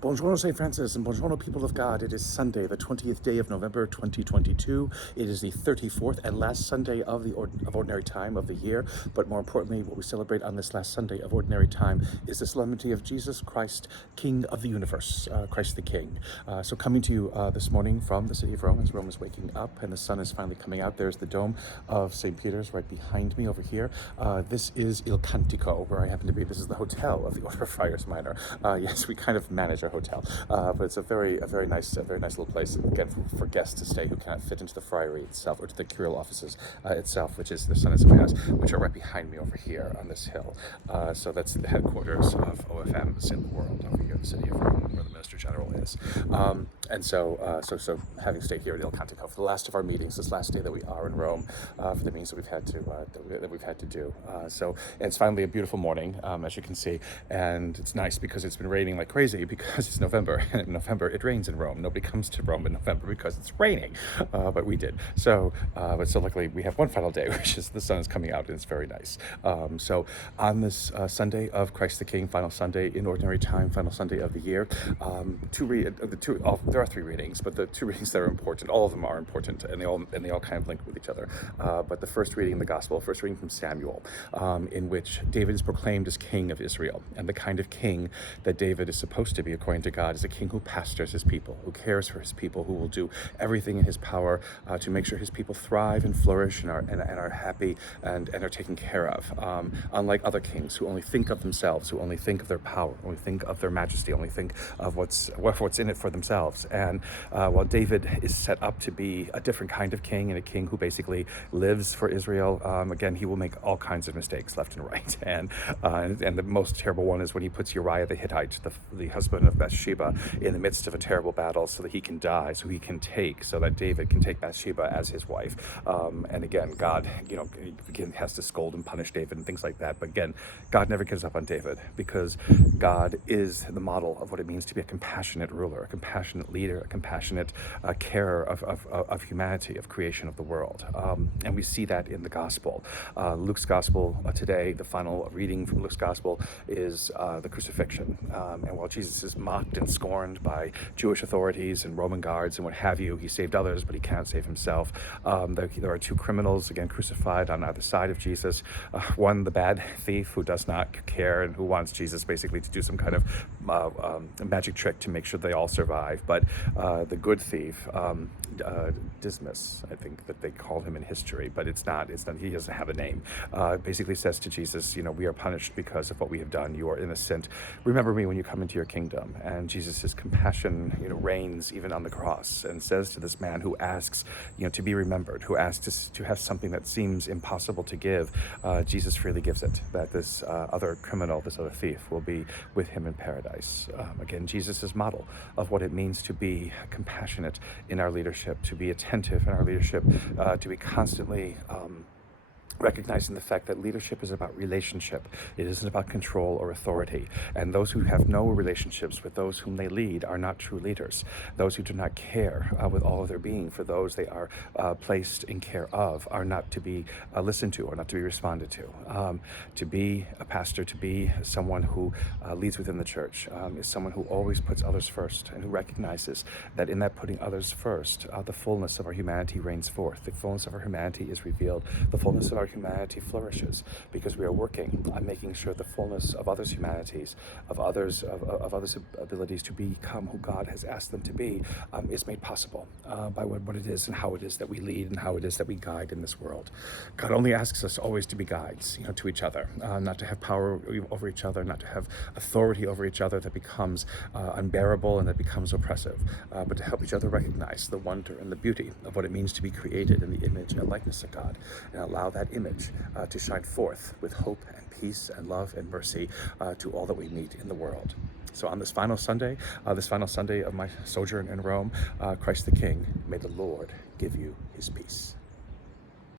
Buongiorno, St. Francis, and buongiorno, people of God. It is Sunday, the 20th day of November, 2022. It is the 34th and last Sunday of the Ordinary Time of the year. But more importantly, what we celebrate on this last Sunday of Ordinary Time is the solemnity of Jesus Christ, King of the universe, Christ the King. So coming to you this morning from the city of Rome, as Rome is waking up and the sun is finally coming out. There's the dome of St. Peter's right behind me over here. This is Il Cantico, where I happen to be. This is the hotel of the Order of Friars Minor. Yes, we kind of manage our hotel, but it's a very nice little place. Again, for guests to stay who cannot fit into the friary itself or to the curial offices itself, which is the Sun and Mass, which are right behind me over here on this hill. So that's the headquarters of OFMs in the world over here in the city of Rome, where the Minister General is. And so having stayed here at Il Cantico for the last of our meetings, this last day that we are in Rome, for the meetings that we've had to do. So it's finally a beautiful morning, as you can see, and it's nice because it's been raining like crazy because it's November, and in November it rains in Rome. Nobody comes to Rome in November because it's raining, but we did. So luckily we have one final day, which is the sun is coming out, and it's very nice. So on this Sunday of Christ the King, final Sunday in Ordinary Time, final Sunday of the year, there are three readings, but the two readings that are important, all of them are important, and they all kind of link with each other. But the first reading in the Gospel, first reading from Samuel, in which David is proclaimed as King of Israel, and the kind of king that David is supposed to be, according to God, is a king who pastors his people, who cares for his people, who will do everything in his power to make sure his people thrive and flourish and are happy and are taken care of. Unlike other kings who only think of themselves, who only think of their power, only think of their majesty, only think of what's in it for themselves. And while David is set up to be a different kind of king, and a king who basically lives for Israel, again, he will make all kinds of mistakes left and right. And the most terrible one is when he puts Uriah the Hittite, the husband of Bathsheba, in the midst of a terrible battle so that he can die, so that David can take Bathsheba as his wife. And again, God, again, has to scold and punish David and things like that. But again, God never gives up on David, because God is the model of what it means to be a compassionate ruler, a compassionate leader, a compassionate carer of humanity, of creation of the world. And we see that in the Gospel. Luke's Gospel today, the final reading from Luke's Gospel, is the crucifixion. And while Jesus is mocked and scorned by Jewish authorities and Roman guards and what have you, he saved others, but he can't save himself. There are two criminals, again, crucified on either side of Jesus. One, the bad thief, who does not care and who wants Jesus basically to do some kind of magic trick to make sure they all survive. But the good thief, Dismas, I think that they call him in history, but it's not, he doesn't have a name, basically says to Jesus, we are punished because of what we have done. You are innocent. Remember me when you come into your kingdom. And Jesus' compassion, reigns even on the cross, and says to this man who asks, to be remembered, who asks to have something that seems impossible to give, Jesus freely gives it, that this other criminal, this other thief, will be with him in paradise. Again, Jesus' model of what it means to be compassionate in our leadership, to be attentive in our leadership, to be constantly recognizing the fact that leadership is about relationship. It isn't about control or authority. And those who have no relationships with those whom they lead are not true leaders. Those who do not care with all of their being for those they are placed in care of are not to be listened to or not to be responded to. To be a pastor, to be someone who leads within the church, is someone who always puts others first, and who recognizes that in that putting others first, the fullness of our humanity reigns forth. The fullness of our humanity is revealed. The fullness of our humanity flourishes, because we are working on making sure the fullness of others' humanities, of others' abilities to become who God has asked them to be, is made possible by what it is and how it is that we lead and how it is that we guide in this world. God only asks us always to be guides, to each other, not to have power over each other, not to have authority over each other that becomes unbearable and that becomes oppressive, but to help each other recognize the wonder and the beauty of what it means to be created in the image and likeness of God, and allow that image to shine forth with hope and peace and love and mercy to all that we meet in the world. So on this final Sunday of my sojourn in Rome, Christ the King, may the Lord give you his peace.